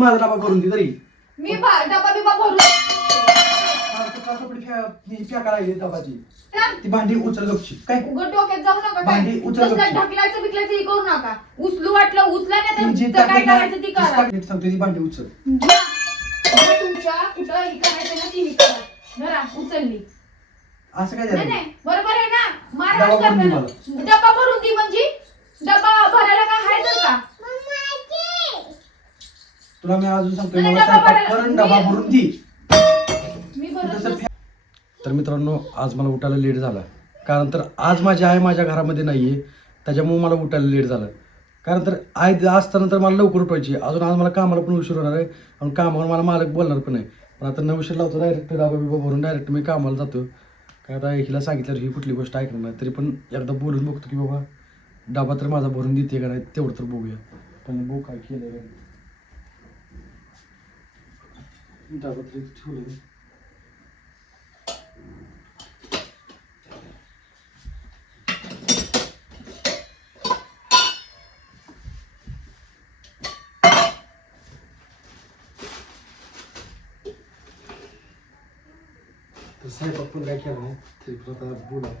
माझा डबा करून दे तरी. मी भा- डबा बिबा भरून मला तर का कपडे फे- फेकायला लागली डबाची ना, ती भांडी उचल गपची काय? उघड डोक्यात जाऊ नका भांडी काय उचल कसलं गपची. ढकलायचं बिकलायचं हे करू नका. उचलू वाटलं उचला ती नाही जी तर काय टाकली ना, करायचं ती तीच करा. टाकली, सांगतो ती भांडी उचल. घ्या. तुमच्या कुठं हे करायचं ना ती हे करा. धरा उचलली. असं काय नाही झालं? नाही बरोबर आहे ना? डबा मारहाण भरून दे करताना डबा भरून दी म्हणजे? डबा भरायला काय आहे तर का? तुला मी अजून सांगतो नाही, मला डबा स्वयंपाक भरायला- करून डबा मी- भरून दे. मी भरून तसं नसते. फे- तर मित्रांनो आज मला उठायला लेट झाला. कारण तर आज माझी आई माझ्या घरामध्ये नाहीये त्याच्यामुळे मला उठायला लेट झालं. कारण तर आई असताना तर मला लवकर उठवायची. अजून आज मला कामाला पण उशीर होणार आहे. आणि कामावर मला मालक बोलणार पण नाही. पण आता न उशीर लावतो डायरेक्ट डाबा बिबा भरून डायरेक्ट मी कामाला जातो. काय आता हिला सांगितलं ही कुठली गोष्ट ऐकणार नाही? तरी पण एकदा बोलून बघतो की बाबा डबा तर माझा भरून देते का नाही तेवढं तर बघूया. पण बघू काय केलं इथे ठेवलं तर स्वयंपाक पण काय केला नाही तरी पण आता बोला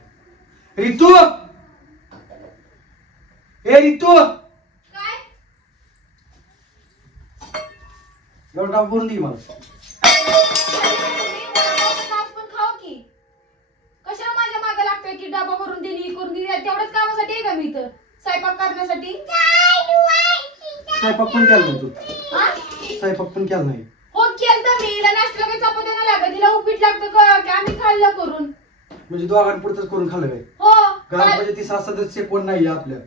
रितू ए रितू एवढा भरून दे मला करून दिली तेवढ्याच कामासाठी आहे का मी इथं? स्वयंपाक करण्यासाठी? स्वयंपाक पण केला नाही तू. हा? स्वयंपाक पण केला नाही. हो केलं तर मी. हिला नाश्त्याला काही चपात्या नाही लागत. तिला उपीट लागतं का? की आम्ही खाल्लं करून. म्हणजे दोघांपुरतच करून खाल्लं काय? हो काल म्हणजे तिसरा सदस्य कोण नाही आपल्या.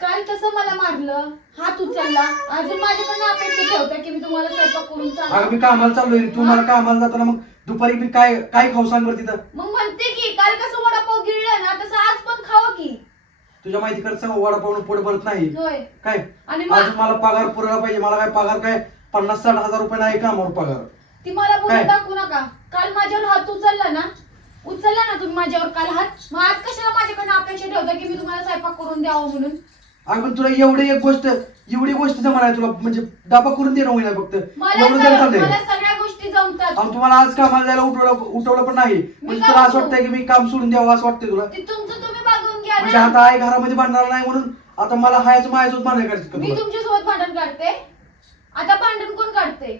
काल कसं मला मारलं. हात उचलला. अजून माझ्याकडनं अपेक्षा ठेवता की मी तुम्हाला स्वयंपाक करून अगं चालू मी कामाला चाललोय. तू मला कामाला जाताना मग दुपारी मी काय काय खाऊ सांग बरं तिथं? मग म्हणते की काल कसं वडापाव गिळलं ना तसं आज पण खावं की. तुझ्या माहितीकडे सांग वडापावनं पोट भरत नाही. होय. काय? आणि मा- अजून मला पगार पुरला पाहिजे. मला काय पगार काय? पन्नास साठ हजार रुपये नाही कामावर पगार? ती मला बोलून काय? दाखवू नका. काल माझ्यावर हात उचलला ना उचलला ना तुम्ही माझ्यावर काल हात? मग आज कशाला माझ्याकडनं अपेक्षा ठेवता की मी तुम्हाला स्वयंपाक करून द्यावं म्हणून? अगं पण तुला एवढी एक गोष्ट एवढी गोष्ट जमा आहे तुला म्हणजे डबा करून दे होईना फक्त. मला एवढं जरी सगळं- चाललंय मला सगळ्या गोष्टी जमतात. आणि तुम्हाला आज कामाला जायला उठवलं उठवलं पण नाही. म्हणजे काय तुला असं करू? वाटतंय की मी काम सोडून द्यावं असं वाटतंय तुला? ते तुमचं तुम्ही बघून घ्या म्हणजे ना. आता आई घरामध्ये भांडणार नाही म्हणून आता मला हायच मायाच भांडण करायचं का मी तुला तुमच्यासोबत भांडण काढते. आता भांडण कोण काढते?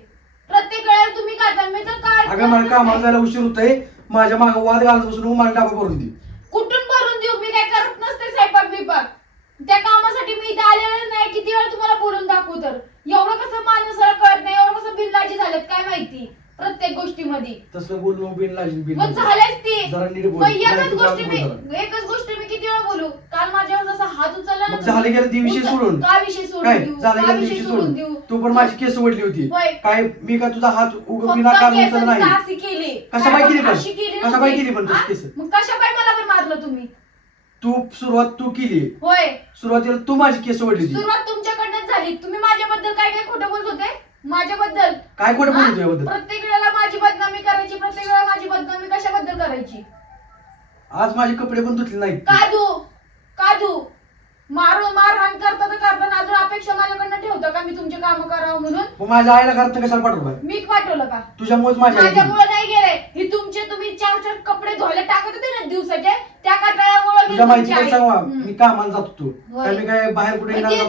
प्रत्येक वेळेला तुम्ही काढता. मी तर अगं मला कामाला जायला उशीर होतोय. माझ्या मागे वाद घालत बसून मला डबा भरून दे कुठून भरून देऊ? मी काय करत नसते स्वयंपाक बिपाक त्या मी इथे आलेलं नाही किती वेळ तुम्हाला बोलून दाखवू तर एवढं कसं माणसाला कळत नाही एवढं कसं बिनलाजी झालेत काय माहिती प्रत्येक गोष्टीमध्ये तसलं बोलू नको, बिन लागेल बिन मग. झालेच ती जरा नीट बोल. मग एकच गोष्टी मी. एकच गोष्ट मी किती वेळा बोलू काल माझ्यावर जसा हात उचलला ना मग झालं गेलं ती विषय उचल- सोडून. का विषय काय सोडून देऊ झालं का गेलं विषय सोडून देऊ सोडून तू पण माझी केस ओढली होती होय. काय मी का तुझा हात उग फक्त बिना कारण केसांची नाही अशी केली कशाबाई केली पण? अशी केली कशाबाई नव्हती. केली पण तशी हा? केस? मग कशाबाई मला पण मारलं तुम्ही तू सुरुवात तू केली. होय. सुरुवातीला तू माझी केस ओढली. होती सुरुवात तुमच्याकडनंच झाली. तुम्ही माझ्याबद्दल काय काय खोटं बोलत होते? माझ्याबद्दल. काय खोटं? बोलतो याबद्दल? प्रत्येक वेळेला माझी बदनामी करायची प्रत्येक वेळेला माझी बदनामी कशाबद्दल करायची? आज माझे कपडे पण धुतले नाहीत. कादू कादू मारून मारहाण करता तर करताना अजून अपेक्षा माझ्याकडनं ठेवतं का मी तुमचे काम करावं म्हणून? माझ्या आईला घरात कशाला पाठवलाय मी पाठवलं का? तुझ्यामुळेच माझ्या. माझ्यामुळे नाही गेले. ही तुमचे तुम्ही चार चार कपडे धुवायला टाकत होते ना दिवसाचे? त्या तुझ्या माहिती काय सांगा मी कामाला जातो तू होय. काय मी काय बाहेर कुठे येणार चार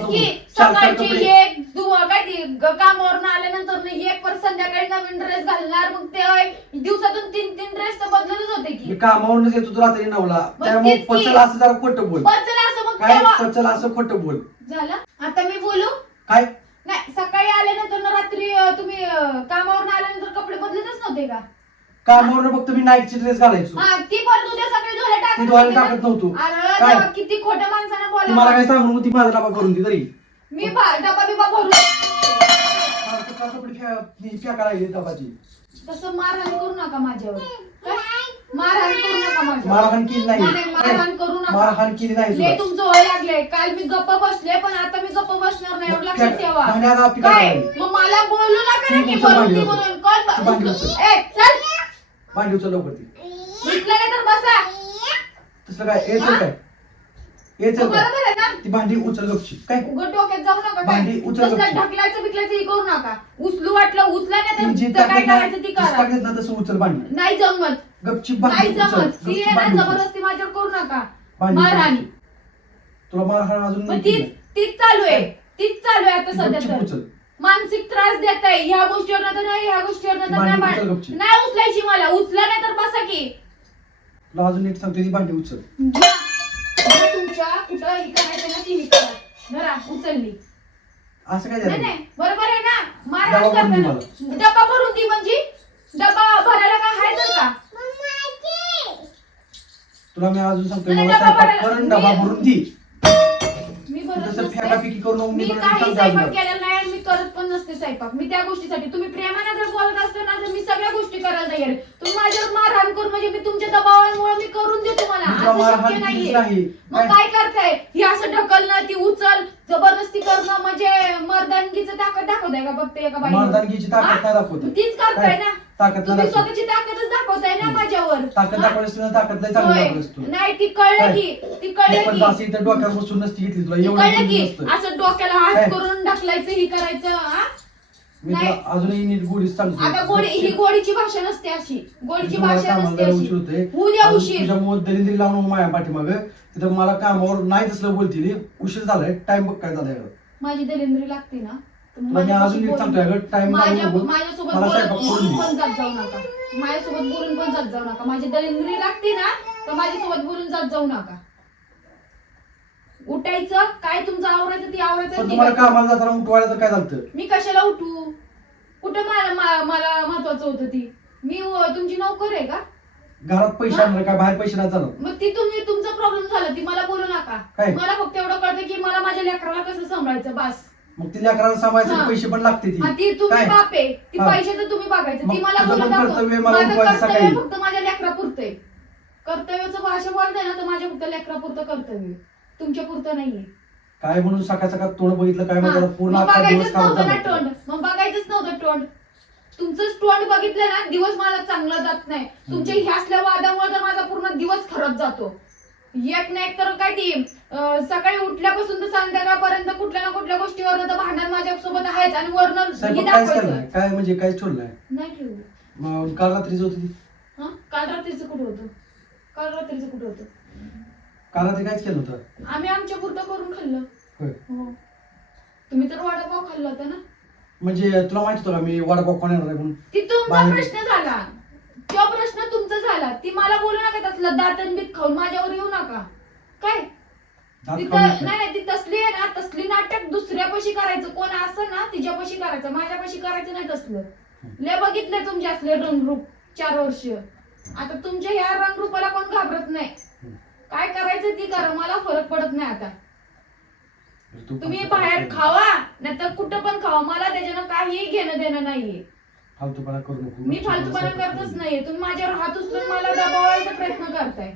चार सकाळची कपडे. एक दुवा काय ती ग- कामावरनं आल्यानंतर एक परत संध्याकाळी नवीन ड्रेस घालणार मग ते दिवसातून तीन तीन ड्रेस तर बदलतच होते की. मी कामावरूनच येतो तू रात्री नवला मग त्यामुळे तेच की. पचल असं जरा खोटं बोल. बस चला असं मग काय तेव्हा पचल असं खोटं बोल. झालं? आता मी बोलू? काय? नाही सकाळी आल्यानंतर न रात्री अं, तुम्ही कामावर आल्यानंतर कपडे बदलतच नव्हते का? कामावरून फक्त मी नाईटची ड्रेस घालायचो हा ती परत उद्या सकाळी धुवायला टाकत ती धुवायला होती ना? टाकत नव्हतो. अरे काय? देवा, किती खोटं माणसानं ती मला काय सांगू नको, ती माझा डबा करून दे तरी मी भा- डबा बिबा भरून मला तर का कपडे फे- मी फेकायला लागली डबाची तसं मारहाण करू नका माझ्यावर काय? मारहाण करू नका माझ्यावर मारहाण केली नाही मारहाण करू नका. मारहाण केली नाही लय तुला. तुमचं वय लागले काल मी गप्प बसले पण आता मी गप्प बसणार नाही एवढं लक्षात ठेवा काय? मग मला बोलू नका ना ती की उचल भरून भांडी दे लवकर. म्हणून कोण ती भांडी ब- उचल. ए भांडी उचल लवकर ती. म्हटलं का तर बसा. तसलं काय? यायचं काय? चल बरोबर आहे ना? ती भांडी उचल गपची काय? उघड डोक्यात जाऊ नका काय? भांडी उचल. ढकलायचं बिकलायचं हे करू नका. उचलू वाटलं उचला ती नाही जी तर काय ना करायचं ती तीच करा ना तसं उचल भांडी. नाही जमत. गपची नाही भांडी उचल जमत. ती गपची आहे ना भांडी उचल. जबरदस्ती माझ्यावर करू नका. भांडी उचल. मारहाणी. तुला मारहाण अजून मग नाही तीच केली. तीच चालू आहे. तीच चालू आहे आता सध्या तर. उचल. मानसिक त्रास देत आहे ह्या गोष्टीवर नाही ह्या गोष्टीवर भांडी नाही उचल भांड- गपची. नाही उचलायची मला. उचला नाही तर बसा की. तुला अजून नीट सांगते ती भांडी उचल. घ्या. तुमच्या. कुठं हे करायचं ना ती हे करा. धरा उचलली. असं काय नाही झालं? नाही बरोबर आहे ना? डबा मारहाण भरून दे करताना. डबा भरून दी म्हणजे. डबा भरायला काय आहे तर का? तुला मी अजून सांगतोय नाही, मला डबा स्वयंपाक भरायला- करून डबा मी- भरून दे. मी तसं नसते. फेकाफेकी करू नको मी मी काही सांगतो स्वयंपाक अजून. केलेला नाही आणि मी स्वयंपाक. मी त्या गोष्टीसाठी तुम्ही प्रेमाने जर बोलत असतो ना तर मी सगळ्या गोष्टी करायला तयार. तुम्ही माझ्यावर मारहाण करून म्हणजे मी तुमच्या दबावामुळे मी करून देतो मला. मी तुला असं मारहाण शक्य केलीच नाहीये. नाही. मग काय करताय? ही असं ढकलणं ती उचल जबरदस्ती करणं म्हणजे मर्दानगीचं ताकद दाखवताय का फक्त एका बाई मर्दानगीची ताकद नाही दाखवत. तीच करताय काय? ना ताकद नाही तुम्ही दाखवत. स्वतःची ताकदच दाखवताय ना माझ्यावर. ताकद हा? दाखवलीस तुला ताकद नाही चांगली होय. दाखवलीस तू नाही ती कळलं काय? की ती कळलं पण की. असं इथं डोक्यावर बसून नसती घेतली तुला ती एवढं कळलं की नसतं. असं डोक्याला हात काय? करून ढकलायचं ही करायचं हा? मी नाही. तुला अजूनही नीट गोडीच सांगतो आता गोडी ही गोडीची भाषा नसते अशी. गोडीची भाषा नसते उशीर अशी. होते उद्या अजून उशीर. तुझ्या मुळे दलिंद्री लावून माझ्या पाठीमाग. तिथं मला कामावर नाही तसलं बोलतील उशीर झालाय. टाइम बघ काय झालाय. माझी दलिंद्री लागते ना. तर तुला मी माझ्याशी अजून नीट बोल- सांगतोय अगं टाइम माझ्या. माझ्यासोबत मला बोलत स्वयंपाक करून दे. पण जात जाऊ नका. माझ्यासोबत बोलून पण जात जाऊ नका. माझी दलिंद्री लागते ना तर माझ्यासोबत बोलून जात जाऊ नका. उठायचं काय तुमचं आवरायचं ती आवरायचं पण ती तुम्हाला करायचं. कामाला जाताना उठवायला तर काय झालं मी कशाला उठू? कुठं मला मा- मला महत्वाचं होतं ती? मी तुमची नोकर आहे का? घरात पैसे? आणणार काय? बाहेर पैसे नाही जाणार मग ती तुम्ही तुमचा प्रॉब्लेम झाला. ती मला बोलू नका. काय? मला फक्त एवढं कळतं की मला माझ्या लेकराला कसं सांभाळायचं बस. मग तिला अकराला सांभाळायचे हा. पैसे पण लागते ती. हा, ती तुम्ही काय? बाप आहे. ती हा. पैशाचं तुम्ही बघायचं. मग ती मला तुझं बोलू पण नका. कर्तव्य मला माझं उठवायचं कर्तव्य सकाळी. फक्त माझ्या लेकरा पुरतंय कर्तव्याचं भाषा बोलताय ना तर माझ्या फक्त लेकरा पुरतं कर्तव्य. तुमच्या पुरतं नाहीये. काय म्हणून सकाळ सकाळ तोंड बघितलं? काय माहिती आता पूर्ण मग अख्खा दिवस बघायचंच काम नव्हतं ना. तोंड. मग बघायचंच नव्हतं तोंड. तुमचंच तोंड बघितलं ना दिवस मला चांगला जात नाही. तुमच्या ह्या असल्या वादामुळे तर माझा पूर्ण दिवस खरंच जातो. एक नाही एक तर काय ती अं, सकाळी उठल्यापासून तर संध्याकाळपर्यंत कुठल्या ना कुठल्या गोष्टीवर तर भांडण माझ्यासोबत आहेच आणि कायच केलाय काय म्हणजे काय ठेवलंय नाही. ठेवू मग काल रात्रीच होती ती. हा? काल रात्रीचं कुठं होतं? काल रात्रीचं कुठं होतं? काल कायच केलं होतं आम्ही आमच्या पुरतं करून खाल्लं. होय. हो. तुम्ही तर वडापाव खाल्ला होता ना? म्हणजे तुला माहीत होतं का मी वडापाव येणार आहे म्हणून? ती तुमचा बाहेर- प्रश्न झाला. तो प्रश्न तुमचा झाला. ती मला बोलू नका त्यातलं दातन बीत खाऊन माझ्यावर येऊ नका. काय? दात तिथं खाऊन येत नाही. नाही. नाही ती तसली आहे ना तसली नाटक दुसऱ्यापाशी करायचं. कोण असं ना तिच्यापाशी करायचं माझ्यापाशी करायचं नाही तसलं. लय बघितलंय तुमचे असले रंगरूप चार वर्ष. आता तुमच्या ह्या रंगरूपाला कोण घाबरत नाही. काय करायचं ती करा मला फरक पडत नाही आता. तू तुम्ही बाहेर खावा नाहीतर कुठं पण खावा. मला त्याच्यानं काही घेणं देणं नाहीये. फालतूपणा करू नको. मी फालतूपणा करतच नाहीये. तुम्ही माझ्यावर हात उचलून मला दबावायचा प्रयत्न करताय.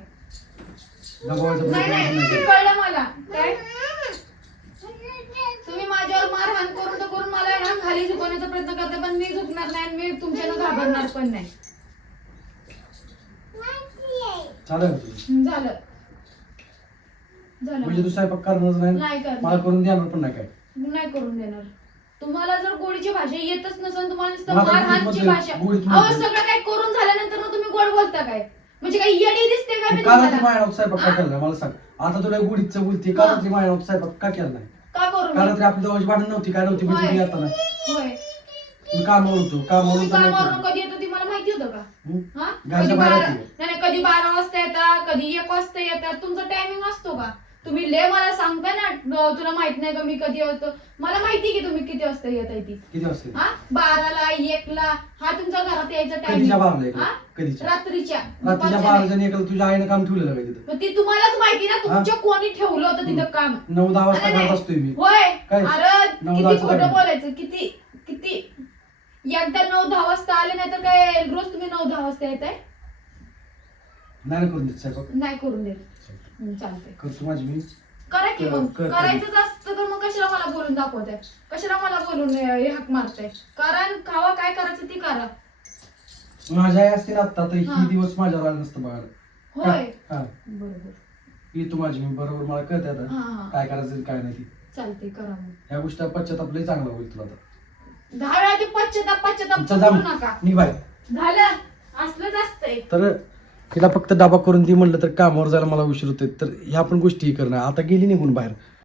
दबावायचा नाही नाही कळलं मला. काय? तुम्ही माझ्यावर मारहाण करून तर करून मला आहे ना खाली झुकवण्याचा प्रयत्न करताय पण मी झुकणार नाही आणि मी तुमच्यानं घाबरणार पण नाही. चालेल. हं, झालं म्हणजे तू स्वयंपाक करणारच नाही नाही मला करणार करून देणार पण नाही काय नाही करून देणार तुम्हाला जर गोडीची भाषा येतच नसेल तुम्हाला नुसतं मला तर मारहाणची गोडीत भाषा मध्ये- गोडीत अहो मध्ये. सगळं काही करून झाल्यानंतर मग तुम्ही गोड बोलता काय म्हणजे काही येडी दिसते का मी काल रात्री तुम्हाला माझ्या स्वयंपाक का? केला मला सांग आता तुला गुढीचं बोलते काल हा. रात्री माझ्या स्वयंपाक का केला नाही का करू काल? रात्री आपली दोघांची भांडण नव्हती काय नव्हती होय. मी आता होय मी कामावर होतो कामावर तुम्ही होतो नाही कामावरून केलं. कधी येतो ती मला माहिती होतं का हं? हा? घरच्या कधी बाहेर बारा येते. नाही नाही, कधी बारा वाजता येतात कधी एक वाजता येतात तुमचा टायमिंग असतो का तुम्ही ले मला सांगताय ना तुला माहीत नाही का मी कधी येतो मला माहिती की तुम्ही किती वाजता येत आहे ती. किती वाजता हा? बाराला एकला. हा तुमचा घरात यायचा कधीच्या टायमिंग बारला इकडे हा? कधीच्या? रात्रीच्या. रात्रीच्या दुपारच्या बारा नाही. जणी एका तुझ्या आईनं काम ठेवलेलं का तिथं? मग ती तुम्हालाच माहिती ना तुमच्या कोणी ठेवलं होतं तिथं. काम. नऊ दहा वाजता नाही, घरात नाही. असतोय मी. होय. काय? अरे नऊ किती दहाचं खोटं. बोलायचं. किती किती? एकदा नऊ दहा वाजता आले नाही तर काय रोज तुम्ही नऊ दहा वाजता येत आहे नाही करून देत स्वयंपाक? नाही करून देत. हं, चालतंय. करतो माझी मी. करा की मग. कर- कर- करायचंच असतं तर मग कशाला मला बोलून दाखवताय? कशाला मला बोलून अं, हे हाक मारताय? कारण खावा काय करायचं ती करा. माझ्या आई असते ना आता तर हा. ही दिवस माझ्यावर आला नसतं बघायला होय. हा बरोबर. की तू माझी मी बरोबर मला कळते आता. हा हा. काय करायचं काय नाही. ते. चालते करा मग. ह्या गोष्टी पश्चाताप लई चांगला होईल तुला आता. दहा वेळा ते पश्चाताप पश्चाताप तुमचा करू जाम नका. निघ बाहेर. झालं. असलंच असतंय. तर तिला फक्त दाबा करून ती म्हणलं तर कामावर जायला मला उशीर होते तर ह्या पण गोष्टी करणं आता गेली निघून बाहेर.